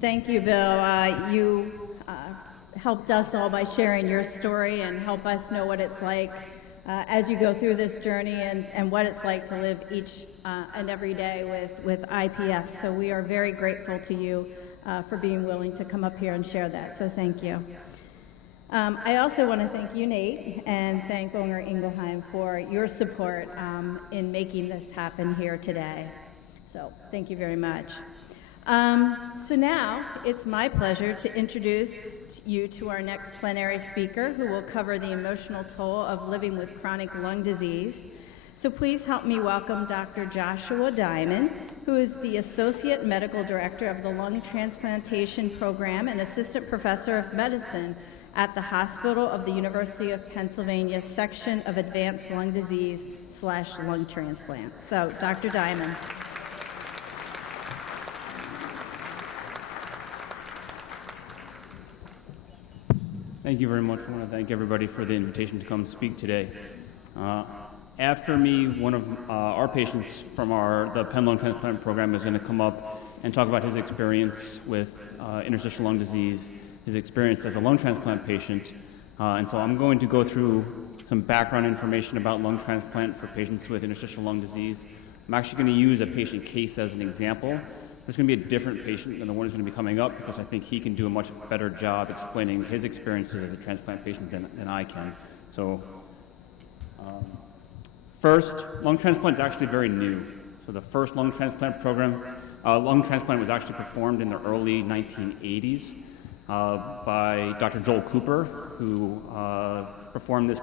Thank you, Bill. You helped us all by sharing your story and help us know what it's like as you go through this journey and what it's like to live each and every day with IPF. So we are very grateful to you for being willing to come up here and share that. So thank you. I also want to thank you, Nate, and thank Boehringer Ingelheim for your support in making this happen here today. So thank you very much. So now it's my pleasure to introduce you to our next plenary speaker, who will cover the emotional toll of living with chronic lung disease. So please help me welcome Dr. Joshua Diamond, who is the Associate Medical Director of the Lung Transplantation Program and Assistant Professor of Medicine at the Hospital of the University of Pennsylvania Section of Advanced Lung Disease / Lung Transplant. So, Dr. Diamond. Thank you very much. I want to thank everybody for the invitation to come speak today. After me, one of our patients from the Penn Lung Transplant Program is going to come up and talk about his experience with interstitial lung disease, his experience as a lung transplant patient. And so I'm going to go through some background information about lung transplant for patients with interstitial lung disease. I'm actually going to use a patient case as an example. There's going to be a different patient than the one who's going to be coming up because I think he can do a much better job explaining his experiences as a transplant patient than I can. So first, lung transplant is actually very new. So the first lung transplant program, lung transplant was actually performed in the early 1980s by Dr. Joel Cooper, who performed this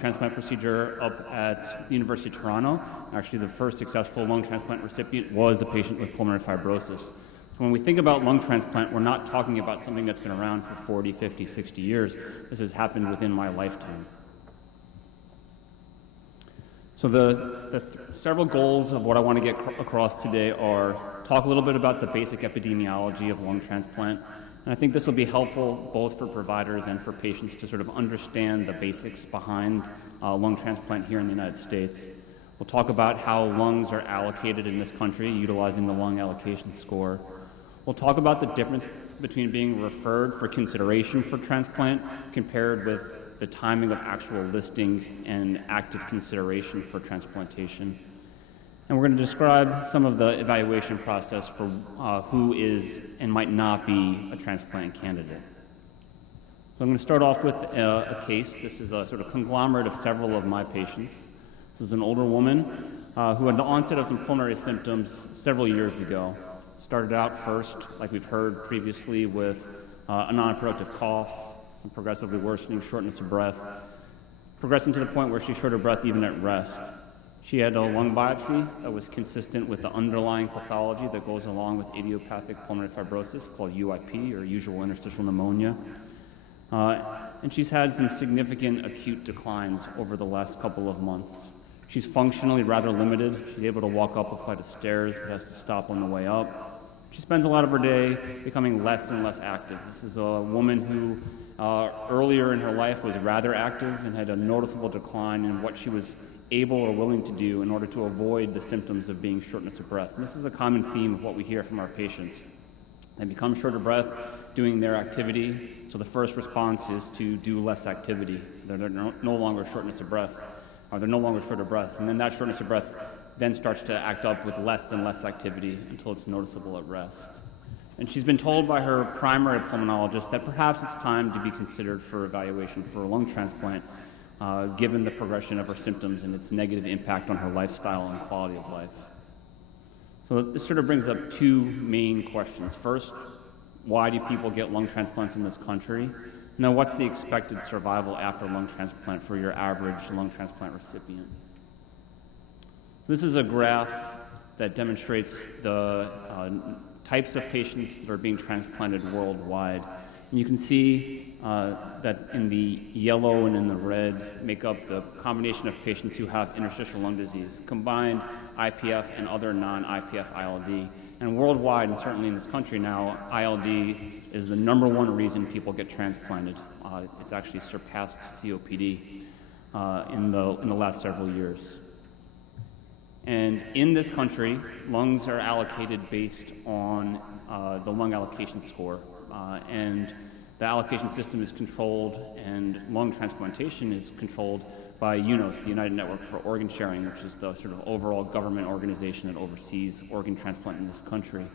transplant procedure up at the University of Toronto. Actually, the first successful lung transplant recipient was a patient with pulmonary fibrosis. So when we think about lung transplant, we're not talking about something that's been around for 40, 50, 60 years. This has happened within my lifetime. So the several goals of what I want to get across today are talk a little bit about the basic epidemiology of lung transplant. And I think this will be helpful both for providers and for patients to sort of understand the basics behind lung transplant here in the United States. We'll talk about how lungs are allocated in this country utilizing the lung allocation score. We'll talk about the difference between being referred for consideration for transplant compared with the timing of actual listing and active consideration for transplantation. And we're going to describe some of the evaluation process for who is and might not be a transplant candidate. So I'm going to start off with a case. This is a sort of conglomerate of several of my patients. This is an older woman who had the onset of some pulmonary symptoms several years ago. Started out first, like we've heard previously, with a non-productive cough, some progressively worsening shortness of breath, progressing to the point where she's short of breath even at rest. She had a lung biopsy that was consistent with the underlying pathology that goes along with idiopathic pulmonary fibrosis called UIP, or usual interstitial pneumonia. And she's had some significant acute declines over the last couple of months. She's functionally rather limited. She's able to walk up a flight of stairs, but has to stop on the way up. She spends a lot of her day becoming less and less active. This is a woman who earlier in her life was rather active and had a noticeable decline in what she was able or willing to do in order to avoid the symptoms of being shortness of breath. And this is a common theme of what we hear from our patients. They become short of breath doing their activity, so the first response is to do less activity. So they're no longer shortness of breath, or they're no longer short of breath. And then that shortness of breath then starts to act up with less and less activity until it's noticeable at rest. And she's been told by her primary pulmonologist that perhaps it's time to be considered for evaluation for a lung transplant, given the progression of her symptoms and its negative impact on her lifestyle and quality of life. So this sort of brings up two main questions. First, why do people get lung transplants in this country? And then what's the expected survival after lung transplant for your average lung transplant recipient? So this is a graph that demonstrates the types of patients that are being transplanted worldwide. And you can see that in the yellow and in the red make up the combination of patients who have interstitial lung disease, combined IPF and other non-IPF ILD. And worldwide, and certainly in this country now, ILD is the #1 reason people get transplanted. It's actually surpassed COPD in the last several years. And in this country, lungs are allocated based on the lung allocation score. And the allocation system is controlled, and lung transplantation is controlled by UNOS, the United Network for Organ Sharing, which is the sort of overall government organization that oversees organ transplant in this country.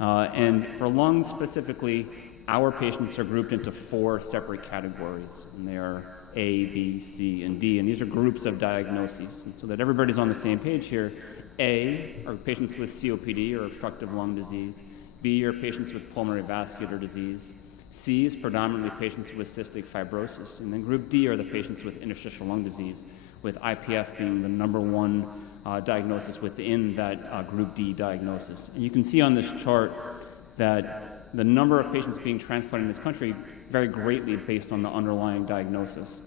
And for lungs specifically, our patients are grouped into 4 separate categories, and they are A, B, C, and D, and these are groups of diagnoses. And so that everybody's on the same page here, A are patients with COPD or obstructive lung disease, B are patients with pulmonary vascular disease, C is predominantly patients with cystic fibrosis, and then group D are the patients with interstitial lung disease, with IPF being the number 1 diagnosis within that group D diagnosis. And you can see on this chart that the number of patients being transplanted in this country vary greatly based on the underlying diagnosis.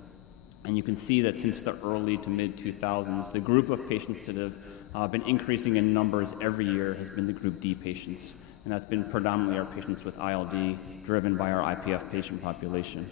And you can see that since the early to mid-2000s, the group of patients that have been increasing in numbers every year has been the group D patients. And that's been predominantly our patients with ILD, driven by our IPF patient population.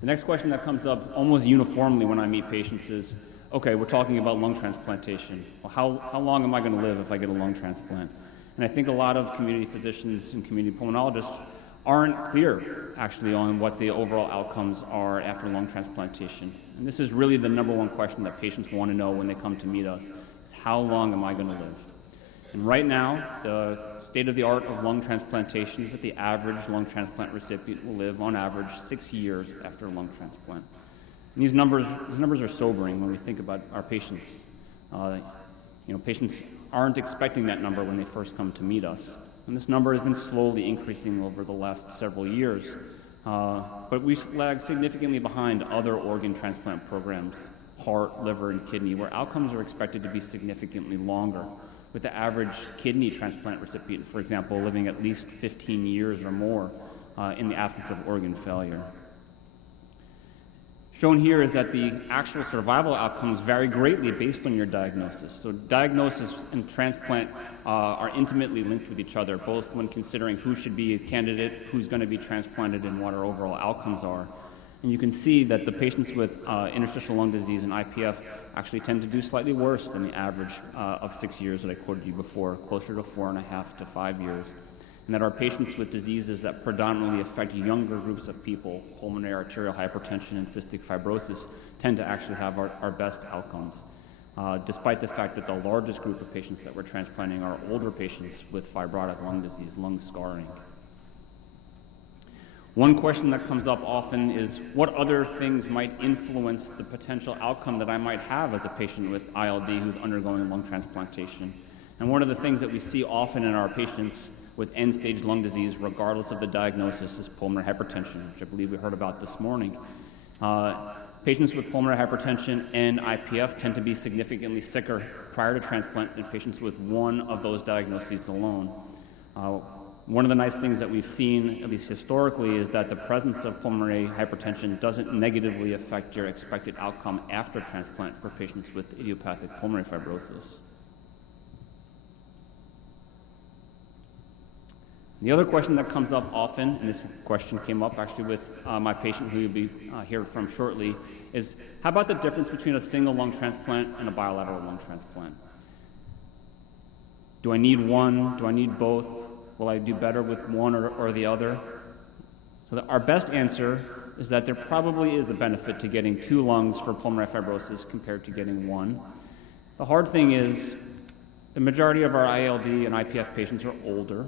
The next question that comes up almost uniformly when I meet patients is, okay, we're talking about lung transplantation. Well, how long am I going to live if I get a lung transplant? And I think a lot of community physicians and community pulmonologists aren't clear, actually, on what the overall outcomes are after lung transplantation. And this is really the number 1 question that patients want to know when they come to meet us, is how long am I going to live? And right now, the state of the art of lung transplantation is that the average lung transplant recipient will live, on average, 6 years after a lung transplant. And these numbers are sobering when we think about our patients. Patients aren't expecting that number when they first come to meet us. And this number has been slowly increasing over the last several years. But we lag significantly behind other organ transplant programs, heart, liver, and kidney, where outcomes are expected to be significantly longer, with the average kidney transplant recipient, for example, living at least 15 years or more in the absence of organ failure. Shown here is that the actual survival outcomes vary greatly based on your diagnosis. So diagnosis and transplant are intimately linked with each other, both when considering who should be a candidate, who's going to be transplanted, and what our overall outcomes are. And you can see that the patients with interstitial lung disease and IPF actually tend to do slightly worse than the average of 6 years that I quoted you before, closer to 4.5 to 5 years. And that our patients with diseases that predominantly affect younger groups of people, pulmonary arterial hypertension and cystic fibrosis, tend to actually have our best outcomes, despite the fact that the largest group of patients that we're transplanting are older patients with fibrotic lung disease, lung scarring. One question that comes up often is what other things might influence the potential outcome that I might have as a patient with ILD who's undergoing lung transplantation. And one of the things that we see often in our patients with end-stage lung disease, regardless of the diagnosis, is pulmonary hypertension, which I believe we heard about this morning. Patients with pulmonary hypertension and IPF tend to be significantly sicker prior to transplant than patients with one of those diagnoses alone. One of the nice things that we've seen, at least historically, is that the presence of pulmonary hypertension doesn't negatively affect your expected outcome after transplant for patients with idiopathic pulmonary fibrosis. The other question that comes up often, and this question came up actually with my patient who you'll be hearing from shortly, is how about the difference between a single lung transplant and a bilateral lung transplant? Do I need one? Do I need both? Will I do better with one or the other? So our best answer is that there probably is a benefit to getting 2 lungs for pulmonary fibrosis compared to getting 1. The hard thing is the majority of our ILD and IPF patients are older,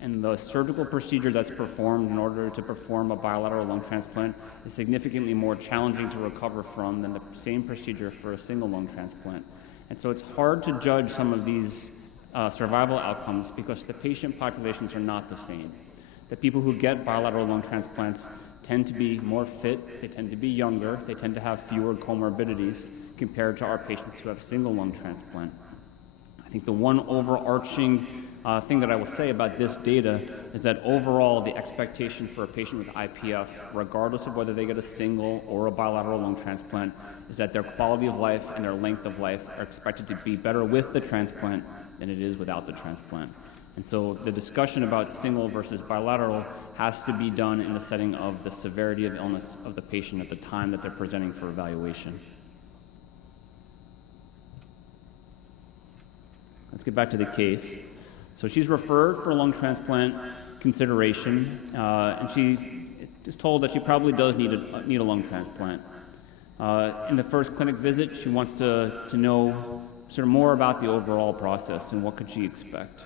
and the surgical procedure that's performed in order to perform a bilateral lung transplant is significantly more challenging to recover from than the same procedure for a single lung transplant. And so it's hard to judge some of these survival outcomes because the patient populations are not the same. The people who get bilateral lung transplants tend to be more fit, they tend to be younger, they tend to have fewer comorbidities compared to our patients who have single lung transplant. I think the one overarching thing that I will say about this data is that overall the expectation for a patient with IPF, regardless of whether they get a single or a bilateral lung transplant, is that their quality of life and their length of life are expected to be better with the transplant than it is without the transplant. And so the discussion about single versus bilateral has to be done in the setting of the severity of illness of the patient at the time that they're presenting for evaluation. Let's get back to the case. So she's referred for lung transplant consideration, and she is told that she probably does need a lung transplant. In the first clinic visit, she wants to know sort of more about the overall process and what could she expect.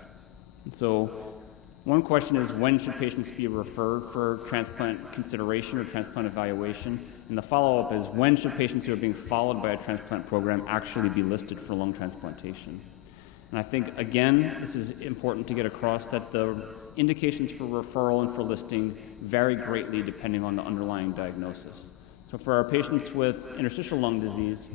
And so one question is, when should patients be referred for transplant consideration or transplant evaluation? And the follow-up is, when should patients who are being followed by a transplant program actually be listed for lung transplantation? And I think, again, this is important to get across that the indications for referral and for listing vary greatly depending on the underlying diagnosis. So for our patients with interstitial lung disease,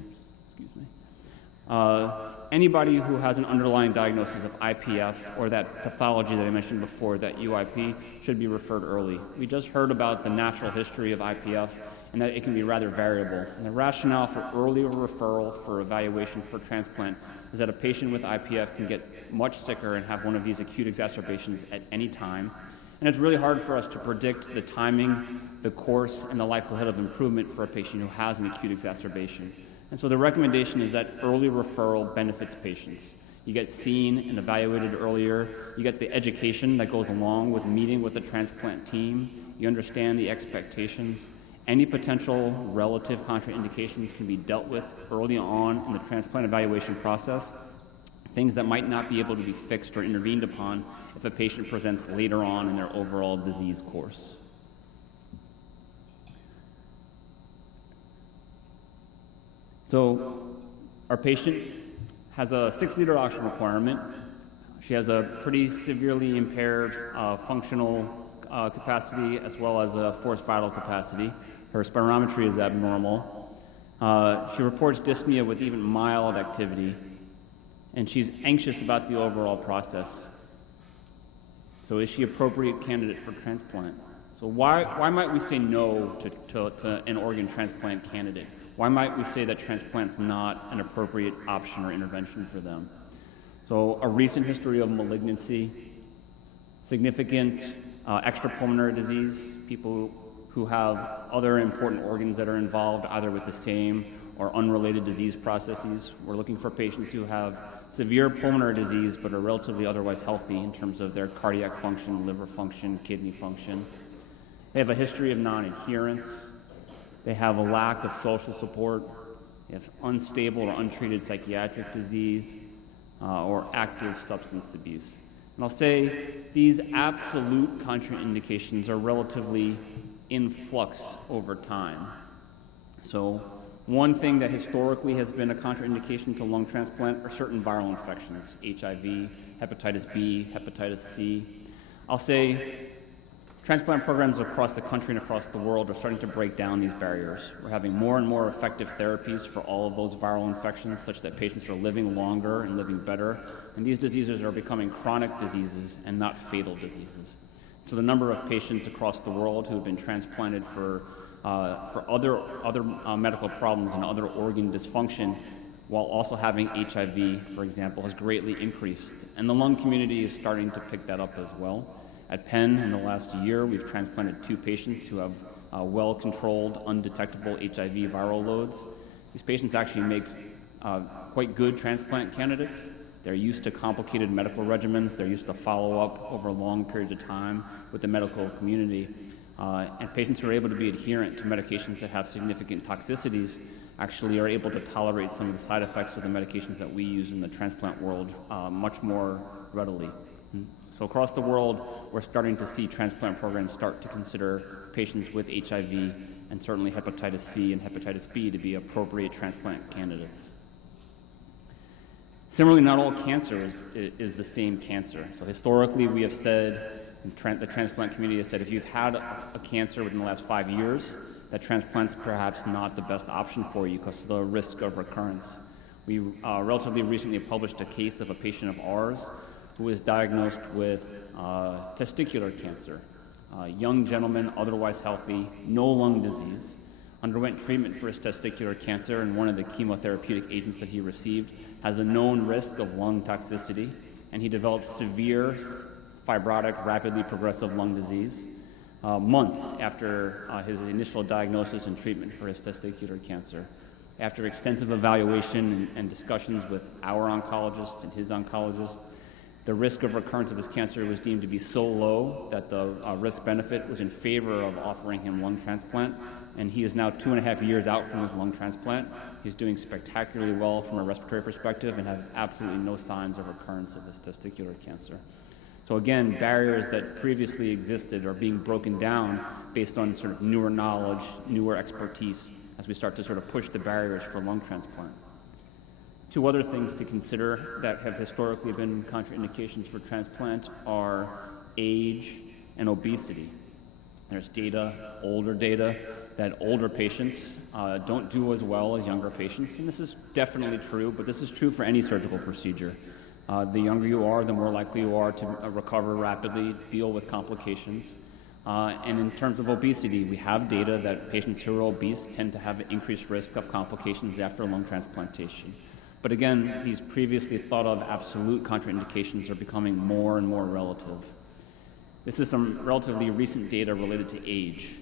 anybody who has an underlying diagnosis of IPF or that pathology that I mentioned before, that UIP, should be referred early. We just heard about the natural history of IPF and that it can be rather variable. And the rationale for earlier referral for evaluation for transplant is that a patient with IPF can get much sicker and have one of these acute exacerbations at any time. And it's really hard for us to predict the timing, the course, and the likelihood of improvement for a patient who has an acute exacerbation. And so the recommendation is that early referral benefits patients. You get seen and evaluated earlier. You get the education that goes along with meeting with the transplant team. You understand the expectations. Any potential relative contraindications can be dealt with early on in the transplant evaluation process. Things that might not be able to be fixed or intervened upon if a patient presents later on in their overall disease course. So our patient has a 6-liter oxygen requirement. She has a pretty severely impaired functional capacity as well as a forced vital capacity. Her spirometry is abnormal. She reports dyspnea with even mild activity, and she's anxious about the overall process. So is she an appropriate candidate for transplant? So why might we say no to an organ transplant candidate? Why might we say that transplant's not an appropriate option or intervention for them? So a recent history of malignancy, significant extrapulmonary disease, people who have other important organs that are involved either with the same or unrelated disease processes. We're looking for patients who have severe pulmonary disease but are relatively otherwise healthy in terms of their cardiac function, liver function, kidney function. They have a history of non-adherence. They have a lack of social support. They have unstable or untreated psychiatric disease or active substance abuse. And I'll say these absolute contraindications are relatively in flux over time. So one thing that historically has been a contraindication to lung transplant are certain viral infections, HIV, hepatitis B, hepatitis C. I'll say transplant programs across the country and across the world are starting to break down these barriers. We're having more and more effective therapies for all of those viral infections such that patients are living longer and living better. And these diseases are becoming chronic diseases and not fatal diseases. So the number of patients across the world who have been transplanted for other medical problems and other organ dysfunction while also having HIV, for example, has greatly increased. And the lung community is starting to pick that up as well. At Penn, in the last year, we've transplanted 2 patients who have well-controlled, undetectable HIV viral loads. These patients actually make quite good transplant candidates. They're used to complicated medical regimens. They're used to follow-up over long periods of time with the medical community. And patients who are able to be adherent to medications that have significant toxicities actually are able to tolerate some of the side effects of the medications that we use in the transplant world much more readily. So across the world, we're starting to see transplant programs start to consider patients with HIV and certainly hepatitis C and hepatitis B to be appropriate transplant candidates. Similarly, not all cancer is the same cancer. So historically, we have said, the transplant community has said, if you've had a cancer within the last 5 years, that transplant's perhaps not the best option for you because of the risk of recurrence. We relatively recently published a case of a patient of ours who was diagnosed with testicular cancer. A young gentleman, otherwise healthy, no lung disease, underwent treatment for his testicular cancer, and one of the chemotherapeutic agents that he received has a known risk of lung toxicity and he developed severe, fibrotic, rapidly progressive lung disease months after his initial diagnosis and treatment for his testicular cancer. After extensive evaluation and discussions with our oncologists and his oncologist, the risk of recurrence of his cancer was deemed to be so low that the risk-benefit was in favor of offering him lung transplant, and he is now 2.5 years out from his lung transplant. He's doing spectacularly well from a respiratory perspective and has absolutely no signs of recurrence of his testicular cancer. So again, barriers that previously existed are being broken down based on sort of newer knowledge, newer expertise, as we start to sort of push the barriers for lung transplant. Two other things to consider that have historically been contraindications for transplant are age and obesity. There's data, older data, that older patients don't do as well as younger patients, and this is definitely true, but this is true for any surgical procedure. The younger you are, the more likely you are to recover rapidly, deal with complications. And in terms of obesity, we have data that patients who are obese tend to have an increased risk of complications after lung transplantation. But again, these previously thought of absolute contraindications are becoming more and more relative. This is some relatively recent data related to age,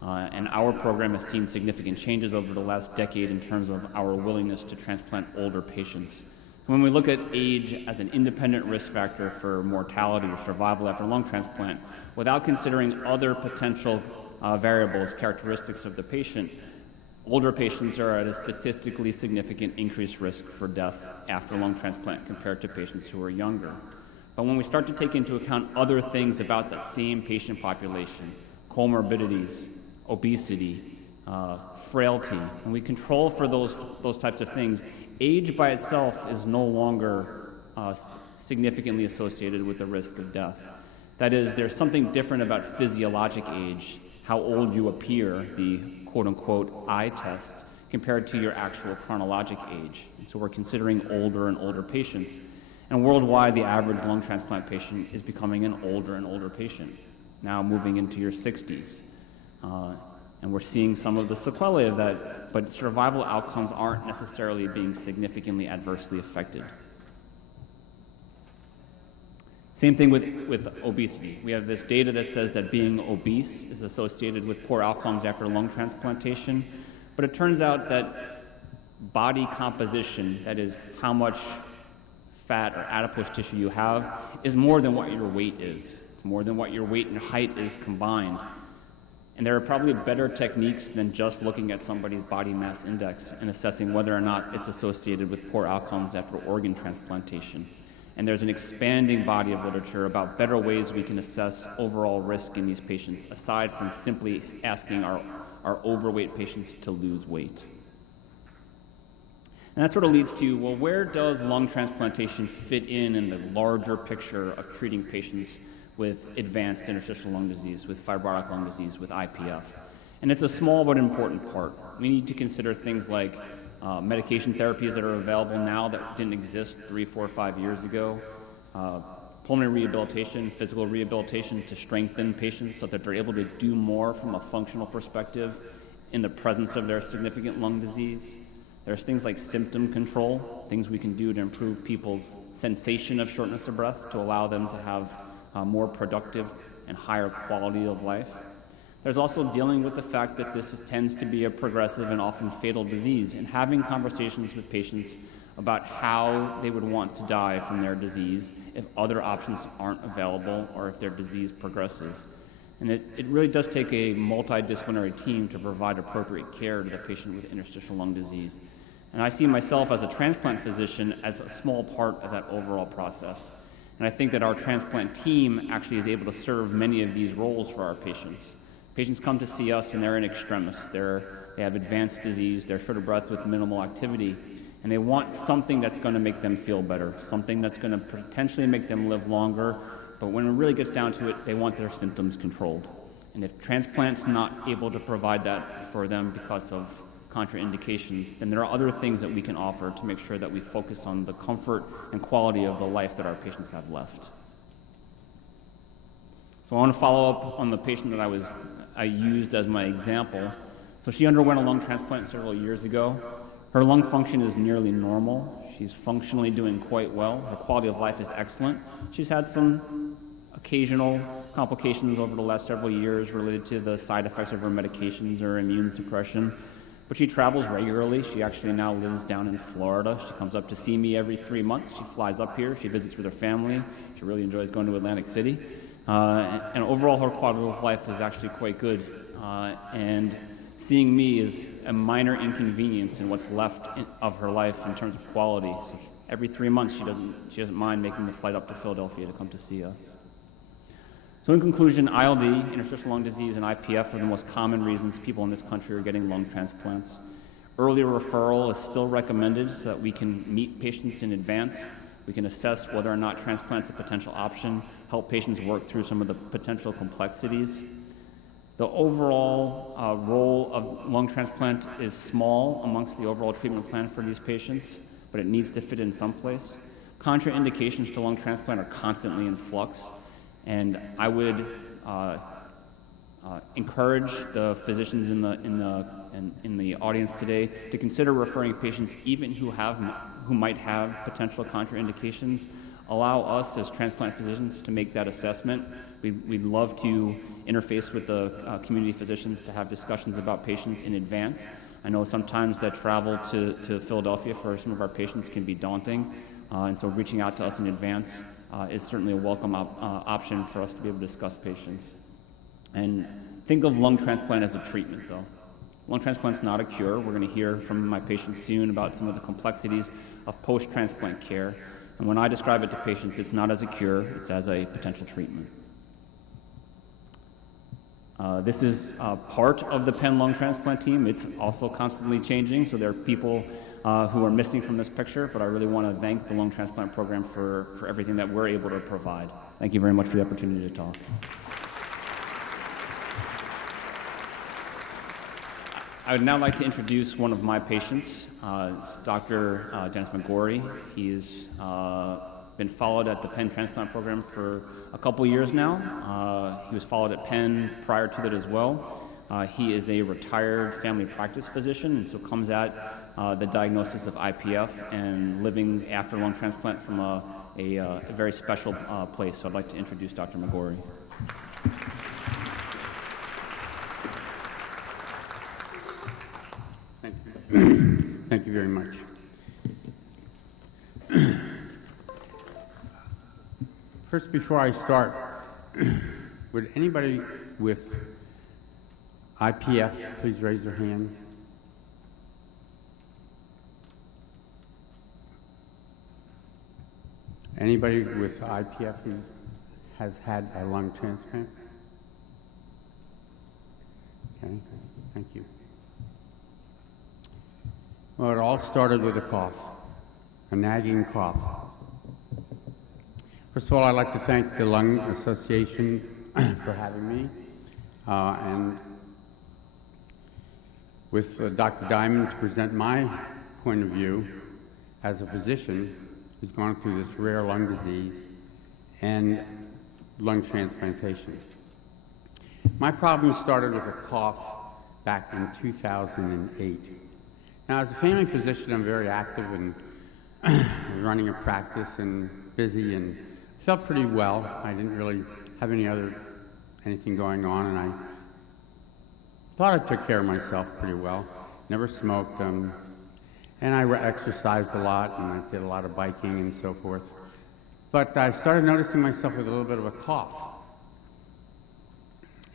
and our program has seen significant changes over the last decade in terms of our willingness to transplant older patients. When we look at age as an independent risk factor for mortality or survival after lung transplant, without considering other potential variables, characteristics of the patient, older patients are at a statistically significant increased risk for death after lung transplant compared to patients who are younger. But when we start to take into account other things about that same patient population, comorbidities, obesity, frailty, and we control for those types of things, age by itself is no longer significantly associated with the risk of death. That is, there's something different about physiologic age, how old you appear, the quote-unquote eye test, compared to your actual chronologic age. And so we're considering older and older patients. And worldwide, the average lung transplant patient is becoming an older and older patient, now moving into your 60s. And we're seeing some of the sequelae of that, but survival outcomes aren't necessarily being significantly adversely affected. Same thing with obesity. We have this data that says that being obese is associated with poor outcomes after lung transplantation, but it turns out that body composition, that is how much fat or adipose tissue you have, is more than what your weight is. It's more than what your weight and height is combined. And there are probably better techniques than just looking at somebody's body mass index and assessing whether or not it's associated with poor outcomes after organ transplantation. And there's an expanding body of literature about better ways we can assess overall risk in these patients, aside from simply asking our overweight patients to lose weight. And that sort of leads to, well, where does lung transplantation fit in the larger picture of treating patients with advanced interstitial lung disease, with fibrotic lung disease, with IPF? And it's a small but important part. We need to consider things like medication therapies that are available now that didn't exist 3, 4, 5 years ago, pulmonary rehabilitation, physical rehabilitation to strengthen patients so that they're able to do more from a functional perspective in the presence of their significant lung disease. There's things like symptom control, things we can do to improve people's sensation of shortness of breath to allow them to have more productive and higher quality of life. There's also dealing with the fact that this tends to be a progressive and often fatal disease, and having conversations with patients about how they would want to die from their disease if other options aren't available or if their disease progresses. And it really does take a multidisciplinary team to provide appropriate care to the patient with interstitial lung disease. And I see myself as a transplant physician as a small part of that overall process. And I think that our transplant team actually is able to serve many of these roles for our patients. Patients come to see us and they're in extremis. They have advanced disease, they're short of breath with minimal activity, and they want something that's going to make them feel better, something that's going to potentially make them live longer, but when it really gets down to it, they want their symptoms controlled. And if transplant's not able to provide that for them because of contraindications, then there are other things that we can offer to make sure that we focus on the comfort and quality of the life that our patients have left. So I want to follow up on the patient that I used as my example. So she underwent a lung transplant several years ago. Her lung function is nearly normal. She's functionally doing quite well. Her quality of life is excellent. She's had some occasional complications over the last several years related to the side effects of her medications or immune suppression. But she travels regularly. She actually now lives down in Florida. She comes up to see me every 3 months. She flies up here. She visits with her family. She really enjoys going to Atlantic City. And overall, her quality of life is actually quite good. And seeing me is a minor inconvenience in what's left of her life in terms of quality. So every 3 months, she doesn't mind making the flight up to Philadelphia to come to see us. So in conclusion, ILD, interstitial lung disease, and IPF are the most common reasons people in this country are getting lung transplants. Earlier referral is still recommended so that we can meet patients in advance. We can assess whether or not transplant's a potential option, help patients work through some of the potential complexities. The overall role of lung transplant is small amongst the overall treatment plan for these patients, but it needs to fit in someplace. Contraindications to lung transplant are constantly in flux. And I would encourage the physicians in the audience today to consider referring patients even who might have potential contraindications. Allow us as transplant physicians to make that assessment. We'd love to interface with the community physicians to have discussions about patients in advance. I know sometimes that travel to Philadelphia for some of our patients can be daunting, and so reaching out to us in advance is certainly a welcome option for us to be able to discuss patients. And think of lung transplant as a treatment, though. Lung transplant's not a cure. We're going to hear from my patients soon about some of the complexities of post-transplant care. And when I describe it to patients, it's not as a cure, it's as a potential treatment. This is part of the Penn lung transplant team. It's also constantly changing, so there are people who are missing from this picture, but I really want to thank the lung transplant program for everything that we're able to provide. Thank you very much for the opportunity to talk. I would now like to introduce one of my patients, Dr. Denis McGorry. He's been followed at the Penn transplant program for a couple years now. He was followed at Penn prior to that as well. He is a retired family practice physician, and so comes at the diagnosis of IPF and living after lung transplant from a very special place. So I'd like to introduce Dr. McGorry. Thank you. Thank you very much. First, before I start, would anybody with IPF please raise their hand? Anybody with IPF who has had a lung transplant? Okay, thank you. Well, it all started with a cough, a nagging cough. First of all, I'd like to thank the Lung Association for having me, and with Dr. Diamond to present my point of view as a physician who's gone through this rare lung disease and lung transplantation. My problem started with a cough back in 2008. Now, as a family physician, I'm very active and running a practice and busy and felt pretty well. I didn't really have anything going on, and I thought I took care of myself pretty well. Never smoked, and I exercised a lot, and I did a lot of biking and so forth. But I started noticing myself with a little bit of a cough.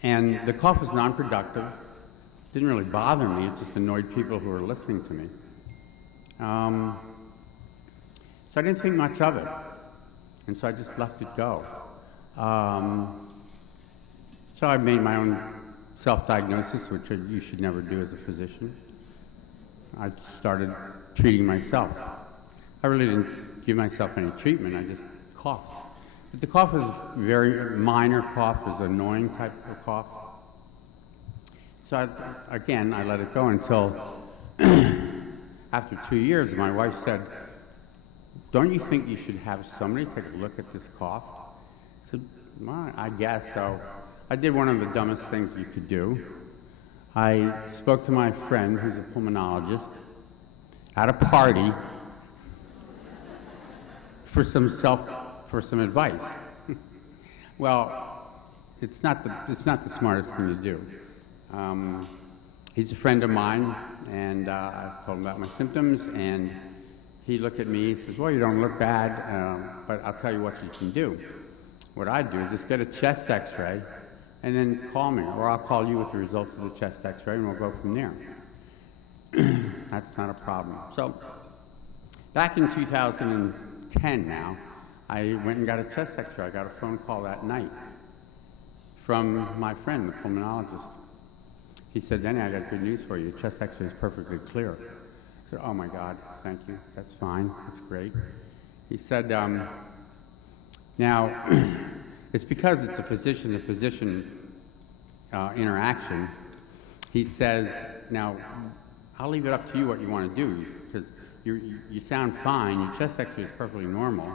And the cough was non-productive. Didn't really bother me, it just annoyed people who were listening to me. So I didn't think much of it, and so I just let it go. So I made my own self-diagnosis, which you should never do as a physician. I started treating myself. I really didn't give myself any treatment, I just coughed. But the cough was a very minor cough, it was an annoying type of cough. So I let it go until after 2 years, my wife said, "Don't you think you should have somebody take a look at this cough?" I said, "Well, I guess so." I did one of the dumbest things you could do. I spoke to my friend, who's a pulmonologist, at a party for some advice. Well, it's not the smartest thing to do. He's a friend of mine, and I told him about my symptoms, and he looked at me, he says, well, you don't look bad, but I'll tell you what you can do. What I'd do is just get a chest x-ray, and then call me, or I'll call you with the results of the chest x-ray, and we'll go from there. That's not a problem. So, back in 2010 now, I went and got a chest x-ray. I got a phone call that night from my friend, the pulmonologist. He said, Denny, I got good news for you. Your chest x-ray is perfectly clear. I said, oh my God, thank you. That's fine. That's great. He said, now, it's because it's a physician-to-physician interaction. He says, now, I'll leave it up to you what you want to do, because you sound fine. Your chest x-ray is perfectly normal.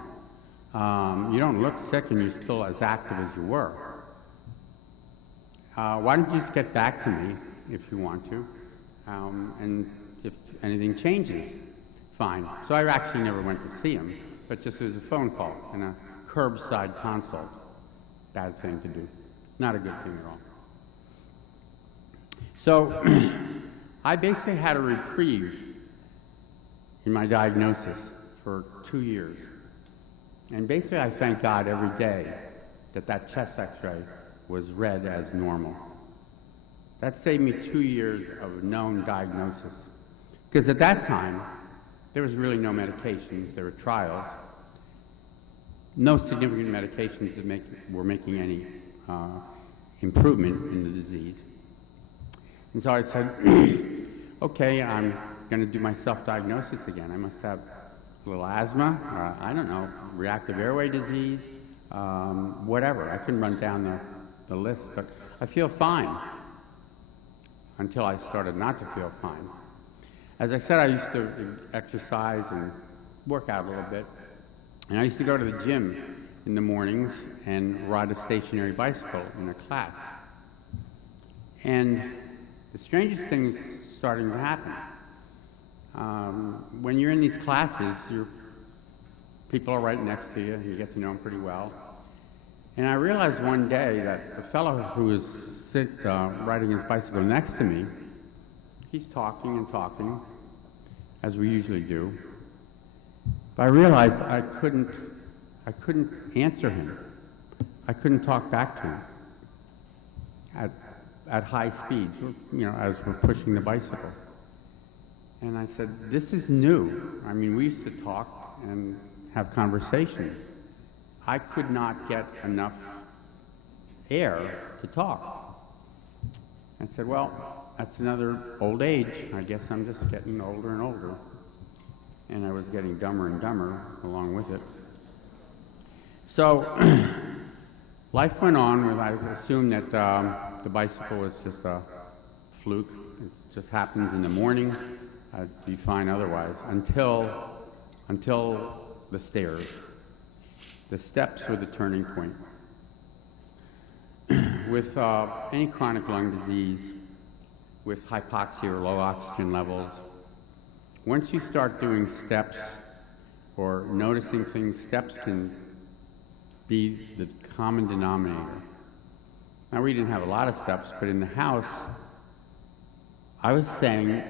You don't look sick, and you're still as active as you were. Why don't you just get back to me if you want to, and if anything changes, fine. So I actually never went to see him, but just as a phone call and a curbside consult. Bad thing to do. Not a good thing at all. So I basically had a reprieve in my diagnosis for 2 years. And basically I thank God every day that chest x-ray was read as normal. That saved me 2 years of known diagnosis. Because at that time, there was really no medications, there were trials. No significant medications that were making any improvement in the disease. And so I said, okay, I'm going to do my self-diagnosis again. I must have a little asthma, or I don't know, reactive airway disease, whatever. I couldn't run down the list, but I feel fine until I started not to feel fine. As I said, I used to exercise and work out a little bit, and I used to go to the gym in the mornings and ride a stationary bicycle in a class. And the strangest thing is starting to happen. When you're in these classes, people are right next to you, you get to know them pretty well. And I realized one day that the fellow who was riding his bicycle next to me, he's talking and talking, as we usually do. But I realized I couldn't answer him. I couldn't talk back to him at high speeds, as we're pushing the bicycle. And I said, this is new. I mean, we used to talk and have conversations. I could not get enough air to talk. I said, well, that's another old age. I guess I'm just getting older and older. And I was getting dumber and dumber along with it. So life went on, and I assumed that the bicycle was just a fluke. It just happens in the morning. I'd be fine otherwise, until the stairs. The steps were the turning point. With any chronic lung disease, with hypoxia or low oxygen levels, once you start doing steps or noticing things, steps can be the common denominator. Now, we didn't have a lot of steps, but in the house, I was saying,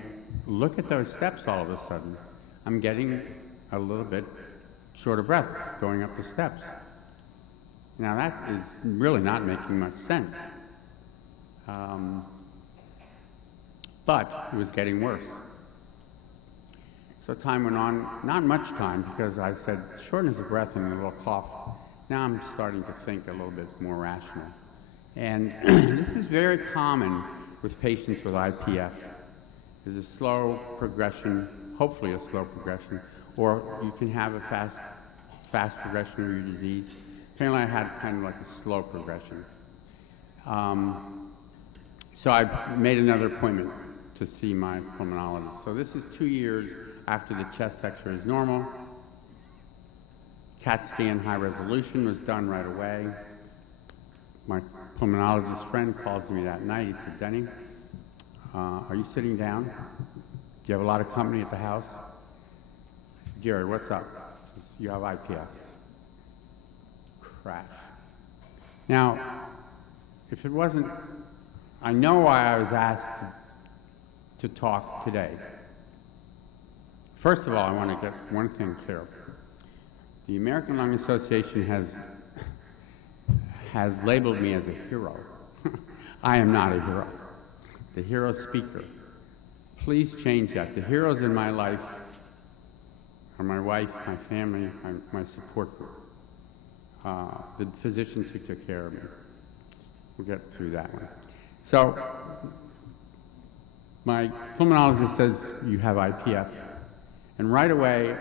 look at those steps all of a sudden. I'm getting a little bit short of breath going up the steps. Now, that is really not making much sense. But it was getting worse. So time went on, not much time, because I said shortness of breath and a little cough. Now I'm starting to think a little bit more rational. And this is very common with patients with IPF. There's a slow progression, hopefully a slow progression, or you can have a fast progression of your disease. Apparently I had kind of like a slow progression. So I made another appointment to see my pulmonologist. So this is 2 years after the chest x-ray is normal. CAT scan high resolution was done right away. My pulmonologist friend calls me that night. He said, Denny, are you sitting down? Do you have a lot of company at the house? Jerry, what's up? He says, you have IPF. Crash. Now, if it wasn't, I know why I was asked to talk today. First of all, I want to get one thing clear. The American Lung Association has labeled me as a hero. I am not a hero. The hero speaker. Please change that. The heroes in my life are my wife, my family, my support group, the physicians who took care of me. We'll get through that one. So, my pulmonologist says, you have IPF. And right away,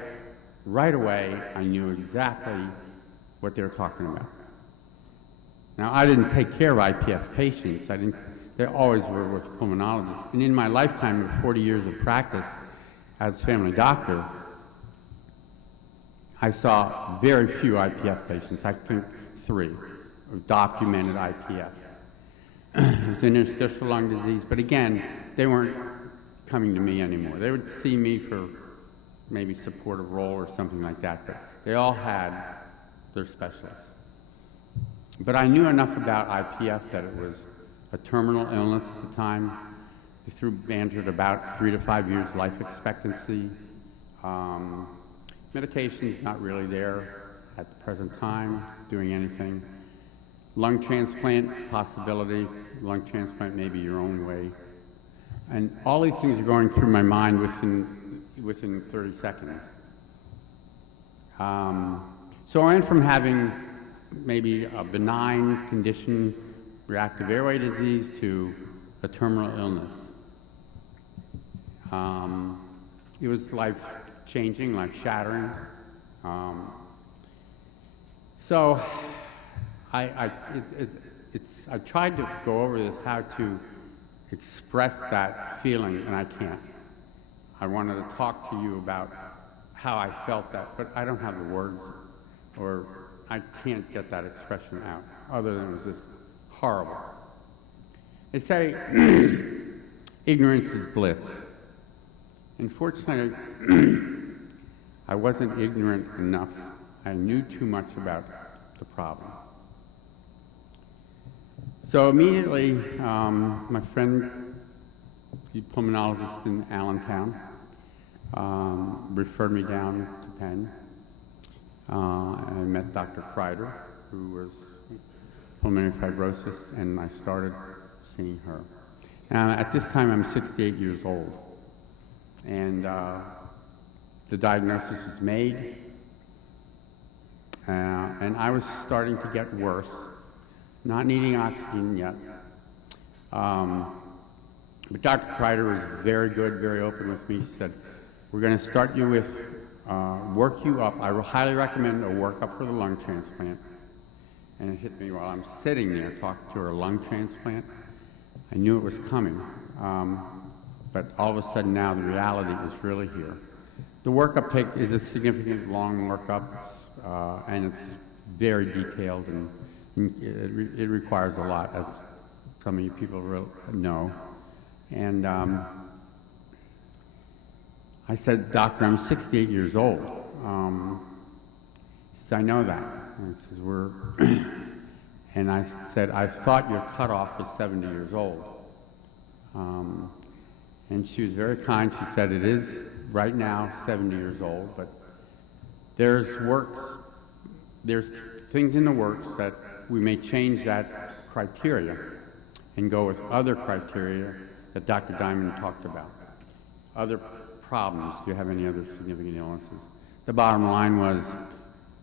I knew exactly what they were talking about. Now, I didn't take care of IPF patients. They always were with pulmonologists. And in my lifetime of 40 years of practice as family doctor, I saw very few IPF patients. I think 3 of documented IPF. It was interstitial lung disease, but again, they weren't coming to me anymore. They would see me for maybe supportive role or something like that, but they all had their specialists. But I knew enough about IPF that it was a terminal illness at the time. They threw bantered about 3 to 5 years life expectancy. Medication's not really there at the present time, doing anything. Lung transplant possibility, lung transplant may be your only way. And all these things are going through my mind within 30 seconds. So I went from having maybe a benign condition, reactive airway disease, to a terminal illness. It was life-changing, life-shattering. So I tried to go over this, how to express that feeling, and I can't. I wanted to talk to you about how I felt that, but I don't have the words, or I can't get that expression out, other than it was just horrible. They say ignorance is bliss. Unfortunately, I wasn't ignorant enough. I knew too much about the problem. So immediately, my friend, the pulmonologist in Allentown, referred me down to Penn. I met Dr. Kreider, who was pulmonary fibrosis, and I started seeing her. Now, at this time, I'm 68 years old, and the diagnosis was made, and I was starting to get worse, not needing oxygen yet. But Dr. Kreider was very good, very open with me. She said, we're going to start you with, work you up. I highly recommend a workup for the lung transplant. And it hit me while I'm sitting there talking to her, lung transplant. I knew it was coming. But all of a sudden now the reality is really here. The workup is a significant long workup, and it's very detailed, and it requires a lot, as some of you people know. And I said, Doctor, I'm 68 years old. He said, I know that. And he says, and I said, I thought your cutoff was 70 years old. And she was very kind. She said, it is right now 70 years old, but there's things in the works that we may change that criteria and go with other criteria that Dr. Diamond talked about. Other problems. Do you have any other significant illnesses? The bottom line was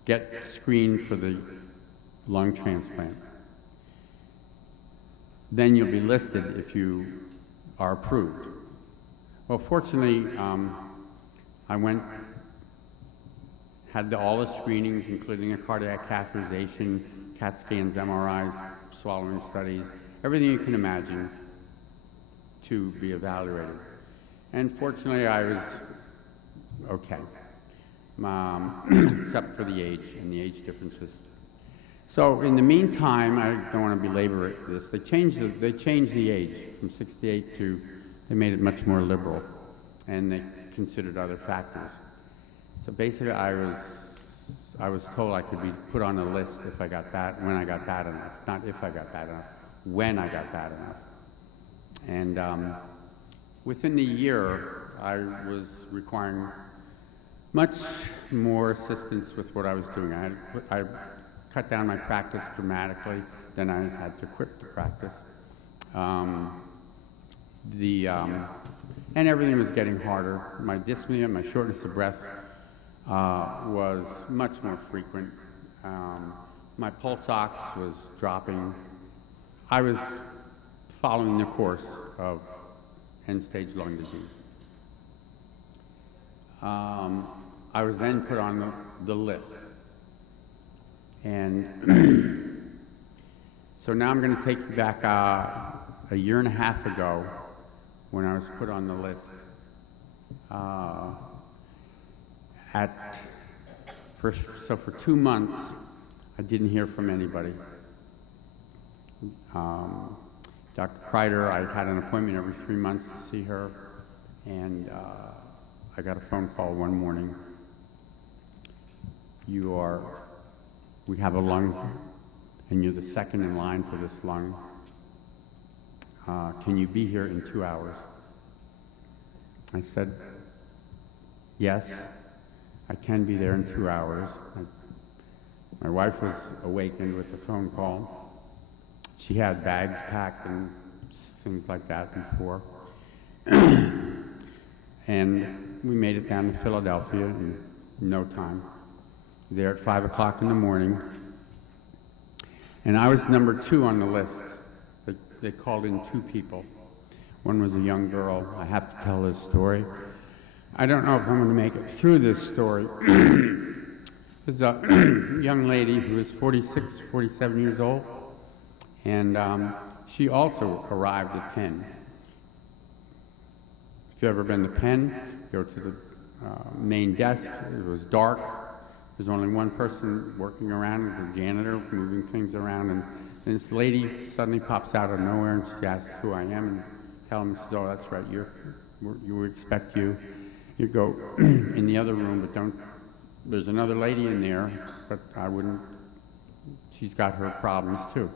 get screened for the lung transplant. Then you'll be listed if you are approved. Well, fortunately, I had all the screenings, including a cardiac catheterization, CAT scans, MRIs, swallowing studies, everything you can imagine to be evaluated. And fortunately, I was okay, except for the age and the age differences. So in the meantime, I don't want to belabor this. They changed the age from 68 to, they made it much more liberal, and they considered other factors. So basically, I was told I could be put on a list if I got bad, when I got bad enough. Not if I got bad enough, when I got bad enough. And within the year, I was requiring much more assistance with what I was doing. I cut down my practice dramatically, then I had to quit the practice. And everything was getting harder. My dyspnea, my shortness of breath was much more frequent. My pulse ox was dropping. I was following the course of end-stage lung disease. I was then put on the list. And so now I'm going to take you back a year and a half ago when I was put on the list. So for 2 months, I didn't hear from anybody. Dr. Kreider, I had an appointment every 3 months to see her, and I got a phone call one morning. We have a lung, and you're the second in line for this lung. Can you be here in 2 hours? I said, yes, I can be there in 2 hours. My wife was awakened with the phone call. She had bags packed and things like that before. And we made it down to Philadelphia in no time. There at 5 o'clock in the morning. And I was number 2 on the list. They called in 2 people. One was a young girl. I have to tell this story. I don't know if I'm going to make it through this story. There's a young lady who was 46, 47 years old, and she also arrived at Penn. If you've ever been to Penn, go to the main desk. It was dark. There's only one person working around, the janitor, moving things around, and this lady suddenly pops out of nowhere, and she asks who I am, and tell him, she says, "Oh, that's right, we expect you. You go in the other room, but don't, there's another lady in there, but I wouldn't, she's got her problems too."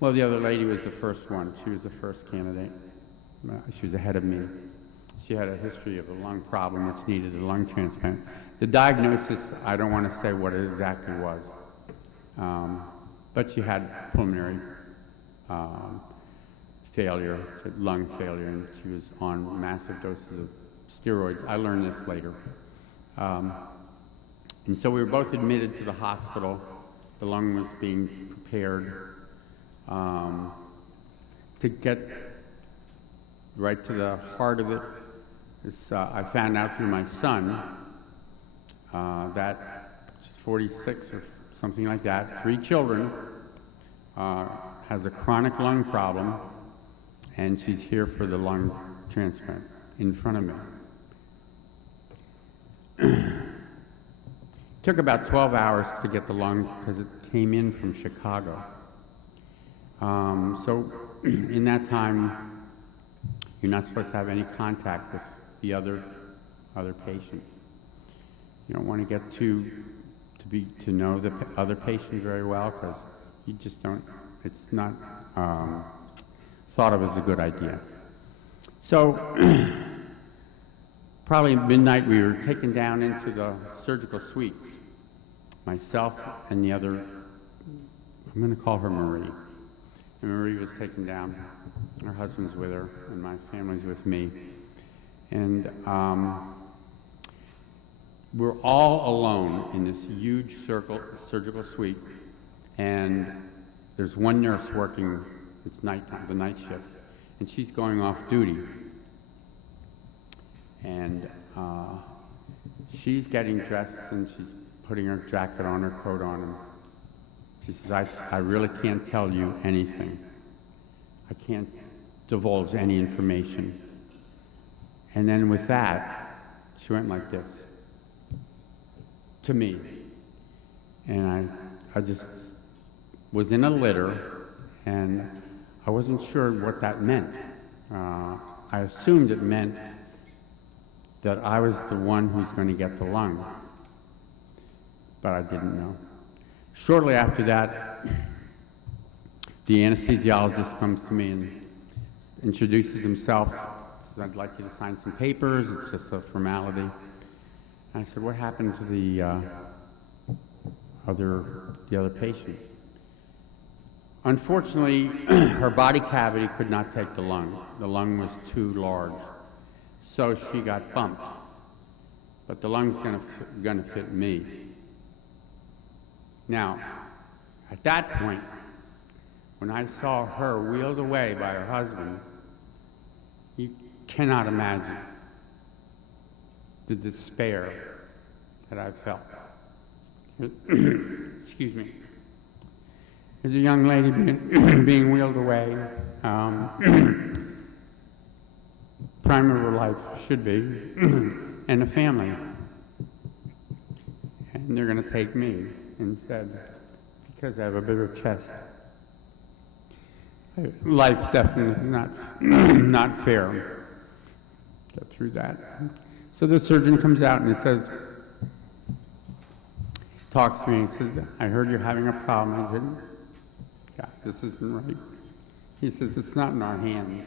Well, the other lady was the first one. She was the first candidate. She was ahead of me. She had a history of a lung problem which needed a lung transplant. The diagnosis, I don't want to say what it exactly was, but she had pulmonary failure, lung failure, and she was on massive doses of steroids. I learned this later. And so we were both admitted to the hospital. The lung was being prepared to get right to the heart of it. I found out through my son that she's 46 or something like that, 3 children, has a chronic lung problem, and she's here for the lung transplant in front of me. Took about 12 hours to get the lung because it came in from Chicago. So in that time, you're not supposed to have any contact with the other patient. You don't want to get to know the other patient very well, because you just don't. It's not thought of as a good idea. So probably midnight, we were taken down into the surgical suites. Myself and the other, I'm going to call her Marie. And Marie was taken down. Her husband's with her, and my family's with me. And we're all alone in this huge surgical suite. And there's one nurse working, it's nighttime, the night shift, and she's going off duty. And she's getting dressed, and she's putting her jacket on, her coat on, and she says, I really can't tell you anything. I can't divulge any information. And then with that, she went like this to me. And I just was in a litter, and I wasn't sure what that meant. I assumed it meant that I was the one who's going to get the lung. but I didn't know. Shortly after that, the anesthesiologist comes to me and introduces himself. Says, I'd like you to sign some papers. It's just a formality. And I said, what happened to the other patient? Unfortunately, her body cavity could not take the lung. The lung was too large. So she got bumped. But the lung's gonna fit me. Now, at that point, when I saw her wheeled away by her husband, you cannot imagine the despair that I felt. Excuse me. There's a young lady being wheeled away. Prime of her life should be, and a family. And they're going to take me instead because I have a bigger chest. Life definitely is not fair. Get through that. So the surgeon comes out and he says, talks to me. He says, I heard you're having a problem. I said, yeah, this isn't right. He says, it's not in our hands.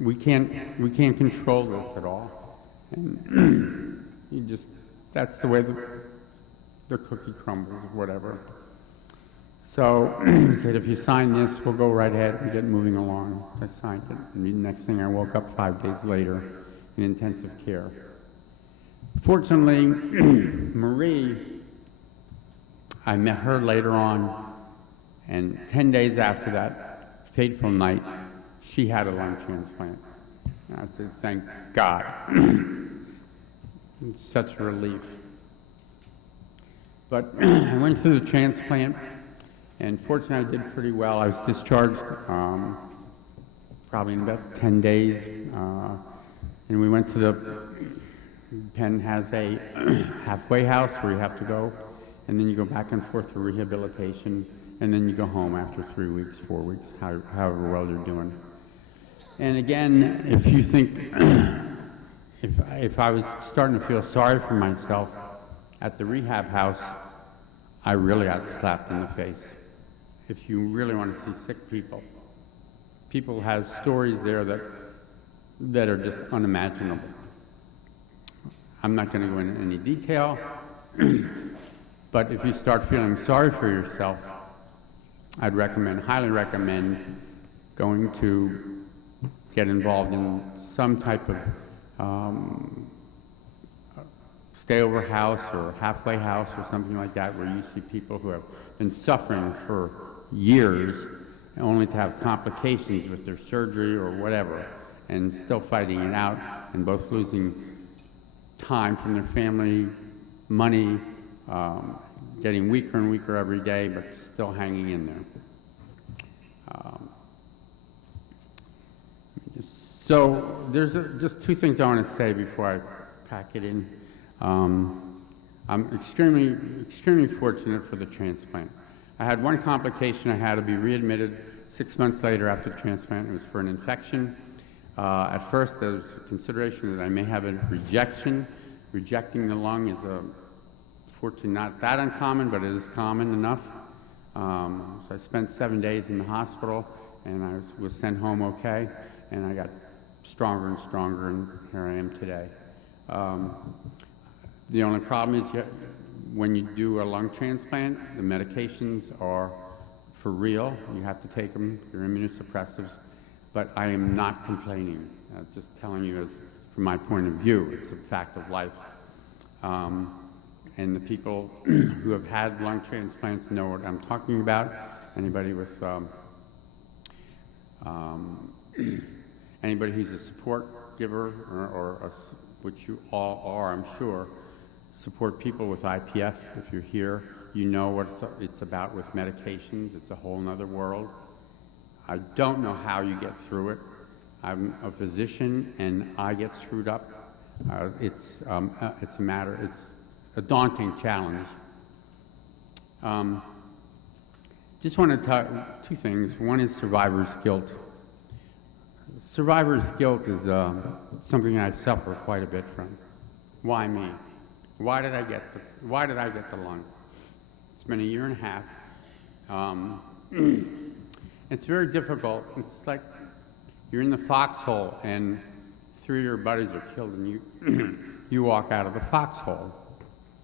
We can't control this at all. And that's the way the cookie crumbles, whatever. So he said, if you sign this, we'll go right ahead and get moving along. I signed it. And the next thing, I woke up 5 days later in intensive care. Fortunately, Marie, I met her later on, and 10 days after that fateful night, she had a lung transplant. And I said, thank God. It's such a relief. But I went through the transplant, and fortunately I did pretty well. I was discharged probably in about 10 days, and we went to the Penn has a halfway house where you have to go, and then you go back and forth for rehabilitation, and then you go home after 3 weeks, 4 weeks, however well you're doing. And again, if you think, if I was starting to feel sorry for myself at the rehab house, I really got slapped in the face. If you really want to see sick people, people have stories there that are just unimaginable. I'm not going to go into any detail, but if you start feeling sorry for yourself, I'd highly recommend going to get involved in some type of stay-over house or halfway house or something like that, where you see people who have been suffering for years only to have complications with their surgery or whatever, and still fighting it out, and both losing time from their family, money, getting weaker and weaker every day, but still hanging in there. So there's just two things I want to say before I pack it in. I'm extremely fortunate for the transplant. I had one complication. I had to be readmitted 6 months later after the transplant. It was for an infection. At first, there was a consideration that I may have a rejection. Rejecting the lung is fortunately not that uncommon, but it is common enough. So I spent 7 days in the hospital, and I was sent home okay, and I got stronger and stronger, and here I am today. The only problem is when you do a lung transplant, the medications are for real. You have to take them, your immunosuppressives, but I am not complaining. Just telling you from my point of view, it's a fact of life. And the people who have had lung transplants know what I'm talking about. Anybody with anybody who's a support giver which you all are, I'm sure, support people with IPF. If you're here, you know what it's about with medications. It's a whole nother world. I don't know how you get through it. I'm a physician, and I get screwed up. It's a daunting challenge. Just want to talk two things. One is survivor's guilt. Survivor's guilt is something I suffer quite a bit from. Why me? Why did I get the lung? It's been a year and a half. It's very difficult. It's like you're in the foxhole and 3 of your buddies are killed and you walk out of the foxhole.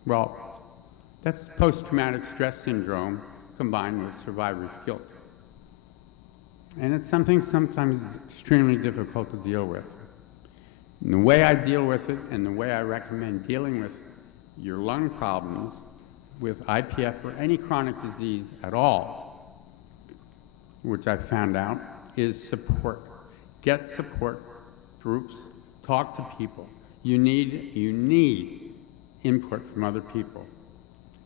Well, that's post-traumatic stress syndrome combined with survivor's guilt. And it's something sometimes extremely difficult to deal with. And the way I deal with it and the way I recommend dealing with your lung problems with IPF or any chronic disease at all, which I found out, is support. Get support groups, talk to people. You need input from other people.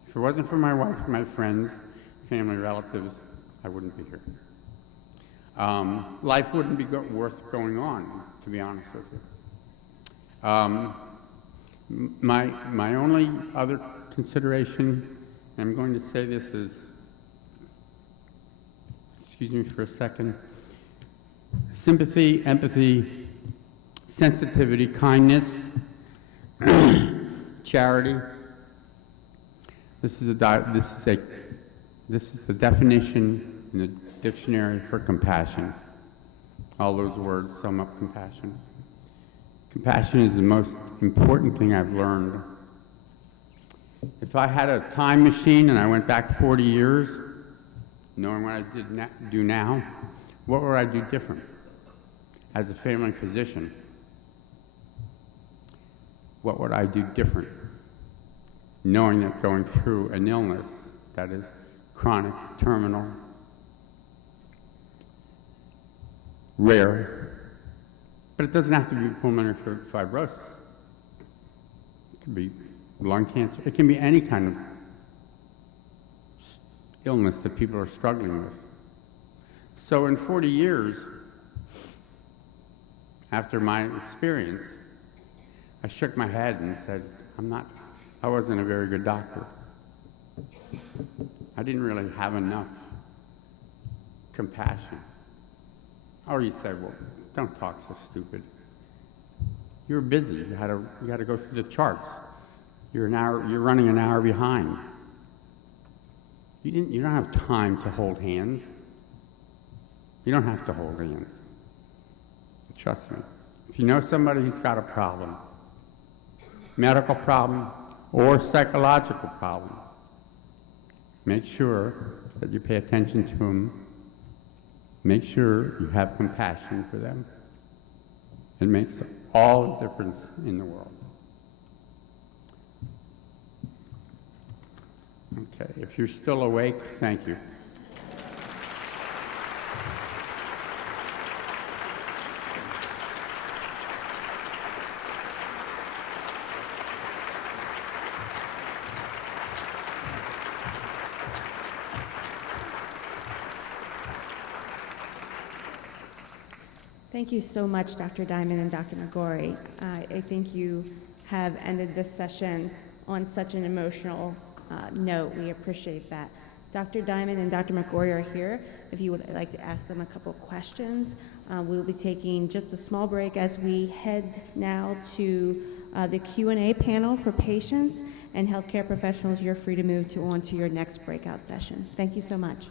If it wasn't for my wife, my friends, family, relatives, I wouldn't be here. Life wouldn't be worth going on, to be honest with you. My only other consideration, I'm going to say this is, excuse me for a second, sympathy, empathy, sensitivity, kindness, charity. This is the definition in the dictionary for compassion. All those words sum up compassion. Compassion is the most important thing I've learned. If I had a time machine and I went back 40 years, knowing what I do now, what would I do different? As a family physician, what would I do different? Knowing that going through an illness that is chronic, terminal, rare, but it doesn't have to be pulmonary fibrosis. It could be lung cancer. It can be any kind of illness that people are struggling with. So in 40 years, after my experience, I shook my head and said, I wasn't a very good doctor. I didn't really have enough compassion. Or you say, well, don't talk so stupid. You were busy. You had to go through the charts. You're running an hour behind. You don't have time to hold hands. You don't have to hold hands. Trust me. If you know somebody who's got a problem, medical problem or psychological problem, make sure that you pay attention to them. Make sure you have compassion for them. It makes all the difference in the world. Okay, if you're still awake, thank you. Thank you so much, Dr. Diamond and Dr. McGorry. I think you have ended this session on such an emotional note. We appreciate that. Dr. Diamond and Dr. McGorry are here. If you would like to ask them a couple questions, we'll be taking just a small break as we head now to the Q&A panel for patients and healthcare professionals. You're free to move on to your next breakout session. Thank you so much.